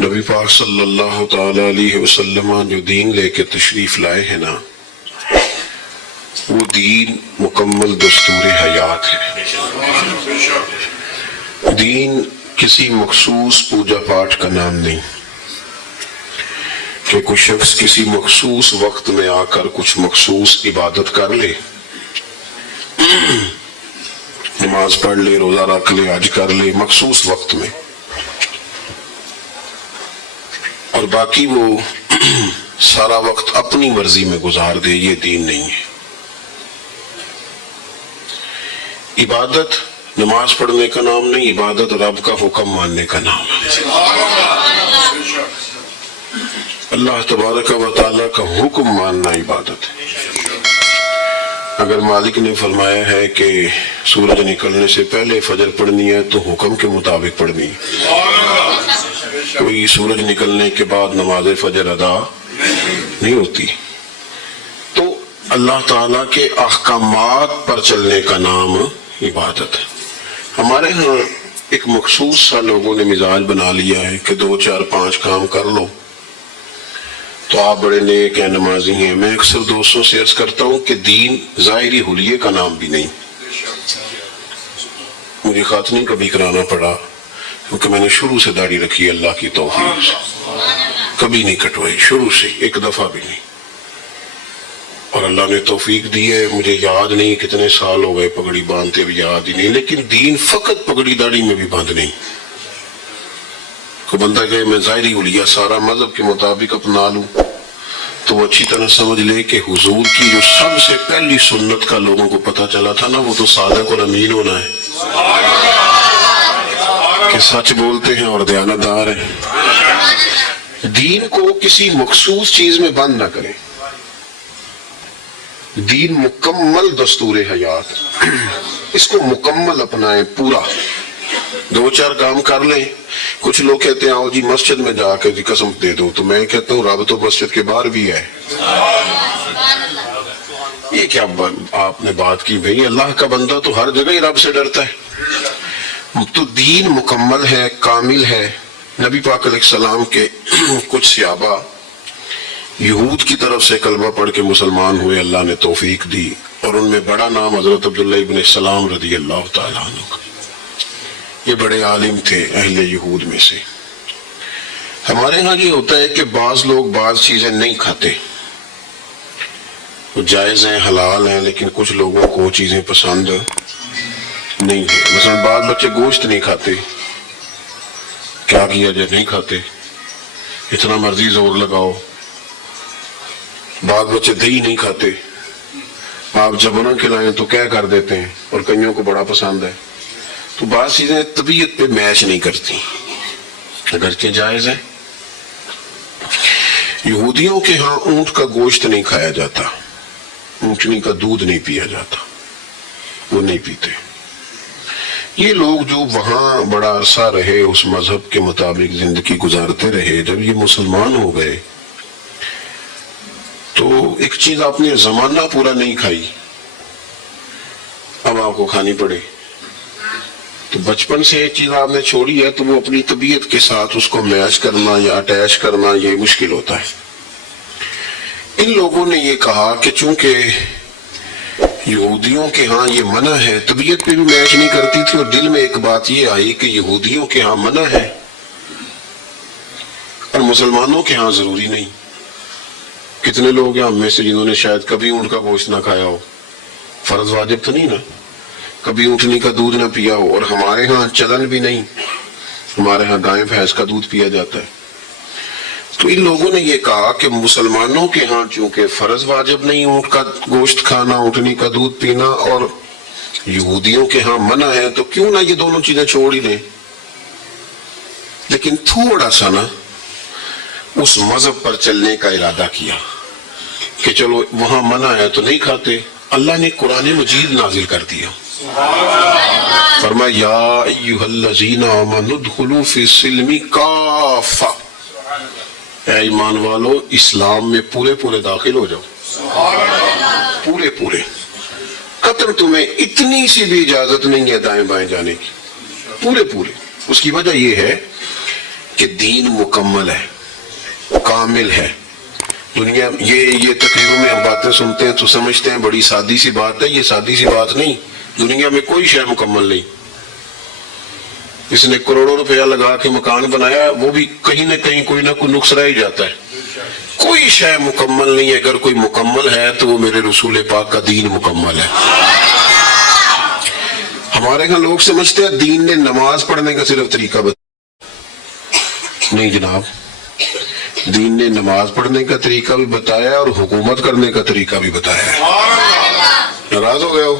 نبی پاک صلی اللہ تعالی علیہ وسلم جو دین لے کے تشریف لائے ہیں نا، وہ دین مکمل دستور حیات ہے۔ دین کسی مخصوص پوجا پاٹ کا نام نہیں کہ کوئی شخص کسی مخصوص وقت میں آ کر کچھ مخصوص عبادت کر لے، نماز پڑھ لے، روزہ رکھ لے، حج کر لے مخصوص وقت میں، اور باقی وہ سارا وقت اپنی مرضی میں گزار دے۔ یہ دین نہیں ہے۔ عبادت نماز پڑھنے کا نام نہیں، عبادت رب کا حکم ماننے کا نام ہے۔ اللہ تبارک و تعالیٰ کا حکم ماننا عبادت ہے۔ اگر مالک نے فرمایا ہے کہ سورج نکلنے سے پہلے فجر پڑھنی ہے تو حکم کے مطابق پڑھنی ہے۔ کوئی سورج نکلنے کے بعد نماز فجر ادا نہیں ہوتی۔ تو اللہ تعالیٰ کے احکامات پر چلنے کا نام عبادت ہے۔ ہمارے ہاں ایک مخصوص سا لوگوں نے مزاج بنا لیا ہے کہ 2 4 5 کام کر لو تو آپ بڑے نیک ہیں، نمازی ہیں۔ میں اکثر دوستوں سے عرض کرتا ہوں کہ دین ظاہری حلیے کا نام بھی نہیں۔ مجھے خاتنی کبھی کرانا پڑا کیونکہ میں نے شروع سے داڑھی رکھی، اللہ کی توفیق سے کبھی نہیں کٹوائی، شروع سے ایک دفعہ بھی نہیں، اور اللہ نے توفیق دی ہے۔ مجھے یاد نہیں کتنے سال ہو گئے پگڑی باندھتے، اب یاد ہی نہیں۔ لیکن دین فقط پگڑی داڑھی میں بھی بند نہیں۔ کوئی بندہ کہ میں ظاہری حلیہ سارا مذہب کے مطابق اپنا لوں تو وہ اچھی طرح سمجھ لے کہ حضور کی جو سب سے پہلی سنت کا لوگوں کو پتہ چلا تھا نا، وہ تو صادق اور امین ہونا ہے، کہ سچ بولتے ہیں اور دیانتدار ہیں۔ دین کو کسی مخصوص چیز میں بند نہ کریں۔ دین مکمل دستور حیات، اس کو مکمل اپنائیں، پورا۔ 2 4 کام کر لیں۔ کچھ لوگ کہتے ہیں آؤ جی مسجد میں جا کے جی قسم دے دو، تو میں کہتا ہوں رب تو مسجد کے باہر بھی ہے۔ یہ کیا آپ نے بات کی بھئی؟ اللہ کا بندہ تو ہر جگہ ہی رب سے ڈرتا ہے۔ تو دین مکمل ہے، کامل ہے۔ نبی پاک علیہ السلام کے کچھ صحابہ یہود کی طرف سے کلمہ پڑھ کے مسلمان ہوئے، اللہ نے توفیق دی، اور ان میں بڑا نام حضرت عبداللہ ابن سلام رضی اللہ تعالیٰ عنہ کا۔ یہ بڑے عالم تھے اہل یہود میں سے۔ ہمارے ہاں یہ ہوتا ہے کہ بعض لوگ بعض چیزیں نہیں کھاتے، وہ جائز ہیں، حلال ہیں، لیکن کچھ لوگوں کو وہ چیزیں پسند نہیں ہیں۔ مثلا بعض بچے گوشت نہیں کھاتے، کیا کیا جائے، نہیں کھاتے، اتنا مرضی زور لگاؤ۔ بعض بچے دہی نہیں کھاتے، آپ جب انہیں کھلائیں تو کیا کر دیتے ہیں، اور کئیوں کو بڑا پسند ہے۔ تو بعض چیزیں طبیعت پہ میچ نہیں کرتی، اگرچہ جائز ہے۔ یہودیوں کے ہاں اونٹ کا گوشت نہیں کھایا جاتا، اونٹنی کا دودھ نہیں پیا جاتا، وہ نہیں پیتے۔ یہ لوگ جو وہاں بڑا عرصہ رہے، اس مذہب کے مطابق زندگی گزارتے رہے، جب یہ مسلمان ہو گئے تو ایک چیز آپ نے زمانہ پورا نہیں کھائی، اب آپ کو کھانی پڑے۔ تو بچپن سے ایک چیز آپ نے چھوڑی ہے تو وہ اپنی طبیعت کے ساتھ اس کو میچ کرنا یا اٹیچ کرنا یہ مشکل ہوتا ہے۔ ان لوگوں نے یہ کہا کہ چونکہ یہودیوں کے ہاں یہ منع ہے، طبیعت پہ بھی میچ نہیں کرتی تھی، اور دل میں ایک بات یہ آئی کہ یہودیوں کے ہاں منع ہے اور مسلمانوں کے ہاں ضروری نہیں۔ کتنے لوگ ہیں ہم میں سے جنہوں نے شاید کبھی اونٹ کا گوشت نہ کھایا ہو، فرض واجب تو نہیں نا، کبھی اونٹنی کا دودھ نہ پیا ہو، اور ہمارے ہاں چلن بھی نہیں، ہمارے ہاں گائے بھینس کا دودھ پیا جاتا ہے۔ تو ان لوگوں نے یہ کہا کہ مسلمانوں کے ہاں چونکہ فرض واجب نہیں اونٹ کا گوشت کھانا، اونٹنی کا دودھ پینا، اور یہودیوں کے ہاں منع ہے، تو کیوں نہ یہ دونوں چیزیں چھوڑ ہی لیں۔ لیکن تھوڑا سا نا اس مذہب پر چلنے کا ارادہ کیا کہ چلو وہاں منع ہے تو نہیں کھاتے۔ اللہ نے قرآن مجید نازل کر دیا، فرمایا یا ایھا الذین آمنوا ادخلوا فی السلم کافہ، اے ایمان والو اسلام میں پورے پورے داخل ہو جاؤ، پورے پورے۔ قطر تمہیں اتنی سی بھی اجازت نہیں ہے دائیں بائیں جانے کی، پورے پورے۔ اس کی وجہ یہ ہے کہ دین مکمل ہے, کامل ہے. دنیا یہ تقریروں میں ہم باتیں سنتے ہیں تو سمجھتے ہیں بڑی سادی سی بات ہے. یہ سادی سی بات نہیں. دنیا میں کوئی شے مکمل نہیں. جس نے کروڑوں روپیہ لگا کے مکان بنایا وہ بھی کہیں نہ کہیں کوئی نہ کوئی نقص رہ ہی جاتا ہے. کوئی شے مکمل نہیں ہے. اگر کوئی مکمل ہے تو وہ میرے رسول پاک کا دین مکمل ہے. ہمارے یہاں لوگ سمجھتے ہیں دین نے نماز پڑھنے کا صرف طریقہ بتایا. نہیں جناب, دین نے نماز پڑھنے کا طریقہ بھی بتایا اور حکومت کرنے کا طریقہ بھی بتایا ہے. ناراض ہو گئے ہو؟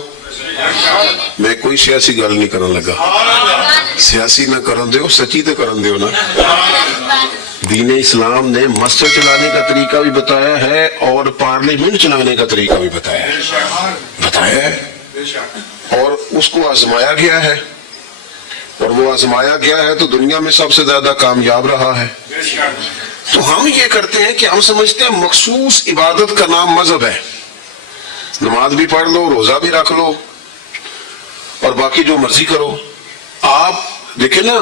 میں کوئی سیاسی گل نہیں کرن لگا. سیاسی نہ کرن دیو, سچی تے کرن دیو نا. دین اسلام نے مسجد چلانے کا طریقہ بھی بتایا ہے اور پارلیمنٹ چلانے کا طریقہ بھی بتایا ہے اور اس کو آزمایا گیا ہے. اور وہ آزمایا گیا ہے تو دنیا میں سب سے زیادہ کامیاب رہا ہے. تو ہم یہ کرتے ہیں کہ ہم سمجھتے ہیں مخصوص عبادت کا نام مذہب ہے. نماز بھی پڑھ لو, روزہ بھی رکھ لو اور باقی جو مرضی کرو. آپ دیکھیں نا,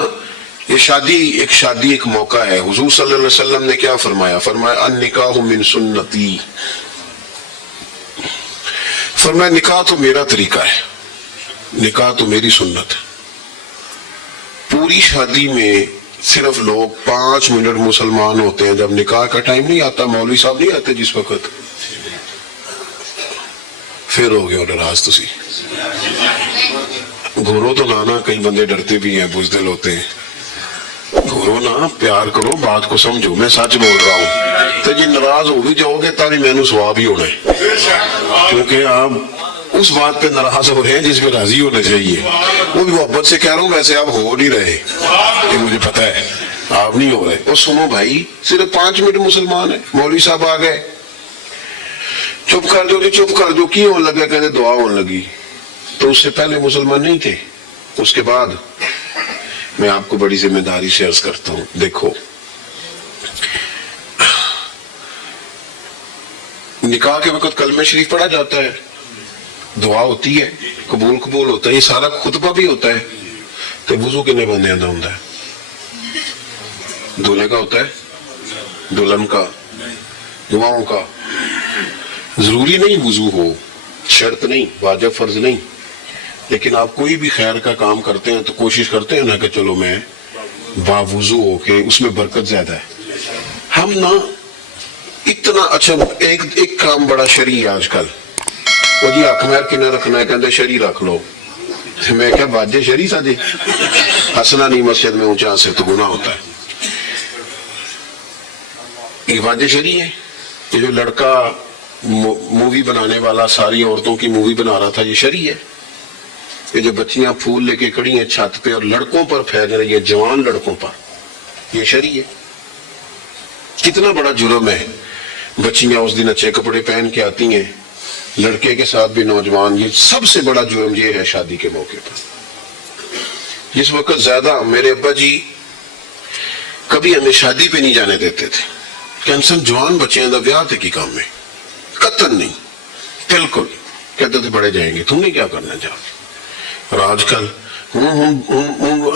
یہ شادی ایک موقع ہے. حضور صلی اللہ علیہ وسلم نے کیا فرمایا؟ فرمایا النکاح من سنتی. فرمایا نکاح تو میرا طریقہ ہے, نکاح تو میری سنت ہے. پوری شادی میں صرف لوگ 5 منٹ مسلمان ہوتے ہیں. جب نکاح کا ٹائم نہیں آتا, مولوی صاحب نہیں آتے جس وقت, پھر ہو گیا ناراض. تسی گھورو تو نانا, کئی بندے ڈرتے بھی ہیں, بزدل ہوتے ہیں. گھورو نا, پیار کرو, بات کو سمجھو. میں سچ بول رہا ہوں. تو جی ناراض ہو بھی جاؤ گے تاکہ میں نے ثواب ہی ہونا ہے, کیونکہ آپ اس بات پہ ناراض ہو رہے ہیں جس پہ راضی ہونا چاہیے. وہ بھی محبت سے کہہ رہا ہوں, ویسے آپ ہو نہیں رہے, یہ مجھے پتا ہے آپ نہیں ہو رہے. اور سنو بھائی, صرف 5 منٹ مسلمان ہیں. مولوی صاحب آ گئے, چپ کر دو جی, چپ کر دو. کی ہونے لگا؟ کہتے دعا ہونے لگی. تو اس سے پہلے مسلمان نہیں تھے. اس کے بعد میں آپ کو بڑی ذمہ داری سے عرض کرتا ہوں. دیکھو, نکاح کے وقت کلمہ شریف پڑھا جاتا ہے, دعا ہوتی ہے, قبول ہوتا ہے, یہ سارا خطبہ بھی ہوتا ہے. تو وضو کنے بندے آدھا ہوتا ہے؟ دولہے کا ہوتا ہے, دلہن کا, دعاؤں کا. ضروری نہیں وضو ہو, شرط نہیں, واجب فرض نہیں. لیکن آپ کوئی بھی خیر کا کام کرتے ہیں تو کوشش کرتے ہیں نا کہ چلو میں باوضو ہو کے, اس میں برکت زیادہ ہے. ہم نا اتنا اچھا ایک کام بڑا شرعی ہے آج کل. وہ جی حق مہر کنا رکھنا ہے, کہتے شرعی رکھ لو. میں کیا واجے شرعی ساجے, ہنسنا نہیں مسجد میں اونچا سے تو گناہ ہوتا ہے. یہ واجے شرعی ہے. یہ جو لڑکا مووی بنانے والا ساری عورتوں کی مووی بنا رہا تھا, یہ شرعی ہے. یہ جو بچیاں پھول لے کے کھڑی ہیں چھت پہ اور لڑکوں پر پھینک رہی ہے, جوان لڑکوں پر, یہ شرعی ہے. کتنا بڑا جرم ہے. بچیاں اس دن اچھے کپڑے پہن کے آتی ہیں, لڑکے کے ساتھ بھی نوجوان. یہ سب سے بڑا جرم یہ ہے شادی کے موقع پر. جس وقت زیادہ میرے ابا جی کبھی ہمیں شادی پہ نہیں جانے دیتے تھے. کینسن جوان بچے ہیں, ویاہ تے کی کام ہے, قطن نہیں, بالکل. کہتے تھے بڑے جائیں گے, تم نے کیا کرنا جا. اور آج کل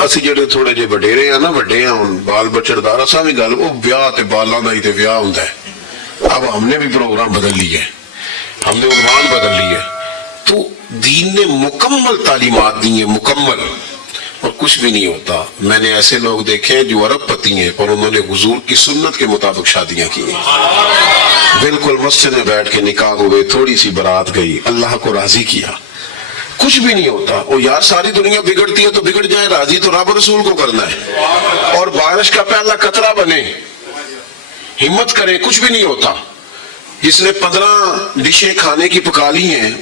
اسی جڑے تھوڑے جے وڈیرے ہیں نا, وڈے ہیں ہن, بال بچڑدار, اساں بھی گل, وہ ویاہ تے بالاں دا ہی تے ویاہ ہوندا ہے. اب ہم نے بھی پروگرام بدل لی ہے, ہم نے عنوان بدل لی ہے. تو دین نے مکمل تعلیمات دی ہیں, مکمل, اور کچھ بھی نہیں ہوتا. میں نے ایسے لوگ دیکھے جو ارب پتی ہیں اور انہوں نے حضور کی سنت کے مطابق شادیاں کی ہیں. بالکل مسجد میں بیٹھ کے نکاح ہوئے, تھوڑی سی برات گئی, اللہ کو راضی کیا, کچھ بھی نہیں ہوتا. اور یار ساری دنیا بگڑتی ہے تو بگڑ جائے, راضی تو رب رسول کو کرنا ہے. اور بارش کا پہلا قطرہ بنے, ہمت کرے, کچھ بھی نہیں ہوتا. جس نے 15 ڈشیں کھانے کی پکا لی ہیں